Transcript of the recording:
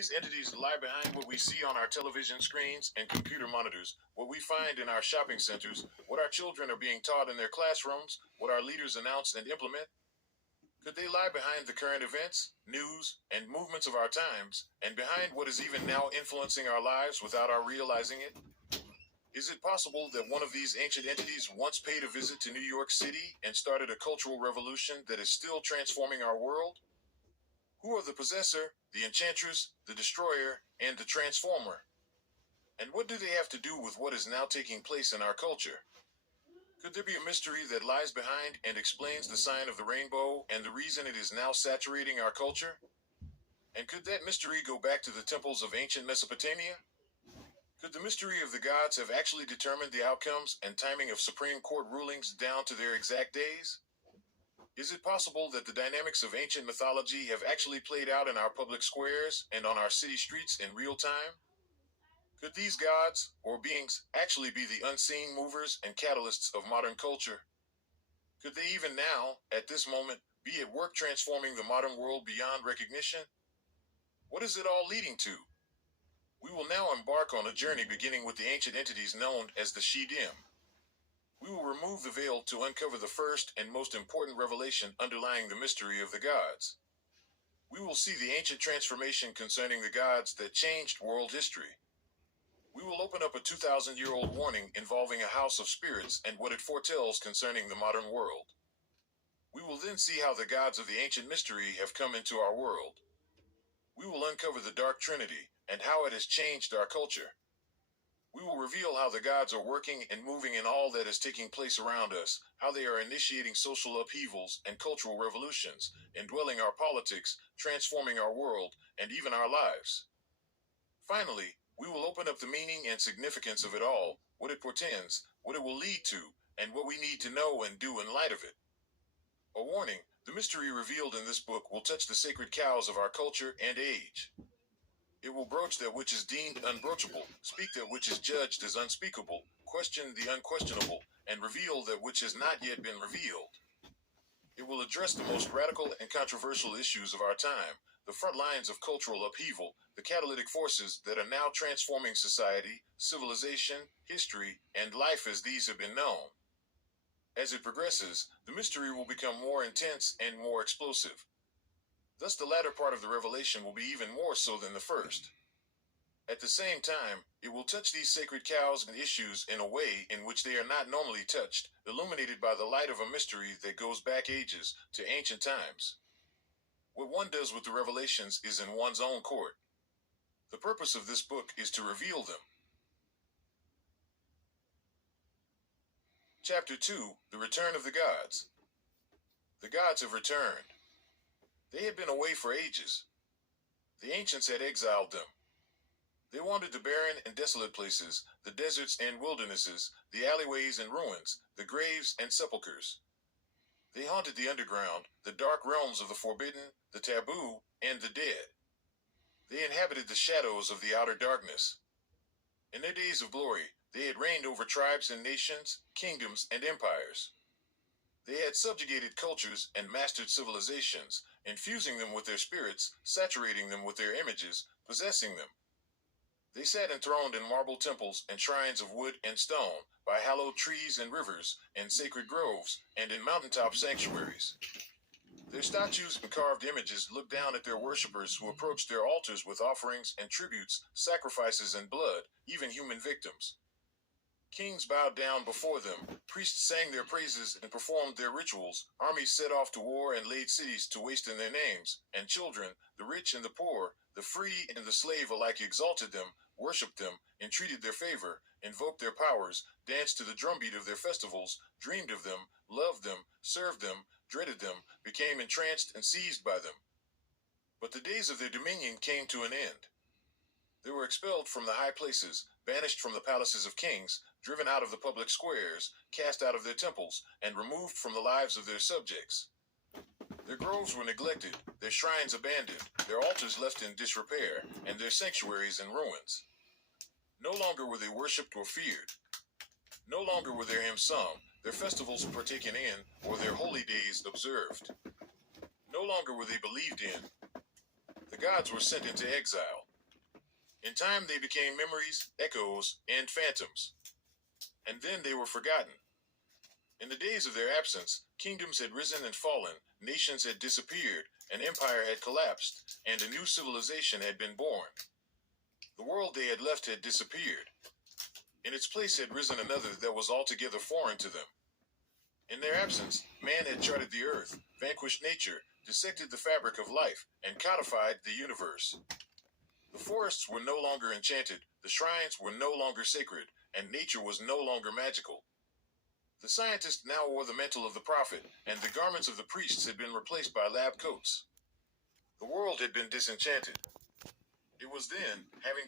these entities lie behind what we see on our television screens and computer monitors, what we find in our shopping centers, what our children are being taught in their classrooms, what our leaders announce and implement? Could they lie behind the current events, news, and movements of our times, and behind what is even now influencing our lives without our realizing it? Is it possible that one of these ancient entities once paid a visit to New York City and started a cultural revolution that is still transforming our world? Who are the possessor, the enchantress, the destroyer, and the transformer? And what do they have to do with what is now taking place in our culture? Could there be a mystery that lies behind and explains the sign of the rainbow and the reason it is now saturating our culture? And could that mystery go back to the temples of ancient Mesopotamia? Could the mystery of the gods have actually determined the outcomes and timing of Supreme Court rulings down to their exact days? Is it possible that the dynamics of ancient mythology have actually played out in our public squares and on our city streets in real time? Could these gods or beings actually be the unseen movers and catalysts of modern culture? Could they even now, at this moment, be at work transforming the modern world beyond recognition? What is it all leading to? We will now embark on a journey beginning with the ancient entities known as the Shedim. We will remove the veil to uncover the first and most important revelation underlying the mystery of the gods. We will see the ancient transformation concerning the gods that changed world history. We will open up a 2,000-year-old warning involving a house of spirits and what it foretells concerning the modern world. We will then see how the gods of the ancient mystery have come into our world. We will uncover the Dark Trinity and how it has changed our culture. We will reveal how the gods are working and moving in all that is taking place around us, how they are initiating social upheavals and cultural revolutions, indwelling our politics, transforming our world, and even our lives. Finally, we will open up the meaning and significance of it all, what it portends, what it will lead to, and what we need to know and do in light of it. A warning, the mystery revealed in this book will touch the sacred cows of our culture and age. It will broach that which is deemed unbroachable, speak that which is judged as unspeakable, question the unquestionable, and reveal that which has not yet been revealed. It will address the most radical and controversial issues of our time, the front lines of cultural upheaval, the catalytic forces that are now transforming society, civilization, history, and life as these have been known. As it progresses, the mystery will become more intense and more explosive. Thus, the latter part of the revelation will be even more so than the first. At the same time, it will touch these sacred cows and issues in a way in which they are not normally touched, illuminated by the light of a mystery that goes back ages to ancient times. What one does with the revelations is in one's own court. The purpose of this book is to reveal them. Chapter 2: The Return of the Gods. The gods have returned. They had been away for ages. The ancients had exiled them. They wandered the barren and desolate places, the deserts and wildernesses, the alleyways and ruins, the graves and sepulchres. They haunted the underground, the dark realms of the forbidden, the taboo, and the dead. They inhabited the shadows of the outer darkness. In their days of glory, they had reigned over tribes and nations, kingdoms and empires. They had subjugated cultures and mastered civilizations, infusing them with their spirits, saturating them with their images, possessing them. They sat enthroned in marble temples and shrines of wood and stone, by hallowed trees and rivers, and sacred groves, and in mountaintop sanctuaries. Their statues and carved images looked down at their worshippers who approached their altars with offerings and tributes, sacrifices and blood, even human victims. Kings bowed down before them, priests sang their praises and performed their rituals, armies set off to war and laid cities to waste in their names, and children, the rich and the poor, the free and the slave alike exalted them, worshipped them, entreated their favor, invoked their powers, danced to the drumbeat of their festivals, dreamed of them, loved them, served them, dreaded them, became entranced and seized by them. But the days of their dominion came to an end. They were expelled from the high places, banished from the palaces of kings, driven out of the public squares, cast out of their temples, and removed from the lives of their subjects. Their groves were neglected, their shrines abandoned, their altars left in disrepair, and their sanctuaries in ruins. No longer were they worshipped or feared. No longer were their hymns sung, their festivals partaken in, or their holy days observed. No longer were they believed in. The gods were sent into exile. In time, they became memories, echoes, and phantoms. And then they were forgotten. In the days of their absence, kingdoms had risen and fallen, nations had disappeared, an empire had collapsed, and a new civilization had been born. The world they had left had disappeared. In its place had risen another that was altogether foreign to them. In their absence, man had charted the earth, vanquished nature, dissected the fabric of life, and codified the universe. The forests were no longer enchanted, the shrines were no longer sacred, and nature was no longer magical. The scientist now wore the mantle of the prophet, and the garments of the priests had been replaced by lab coats. The world had been disenchanted. It was then, having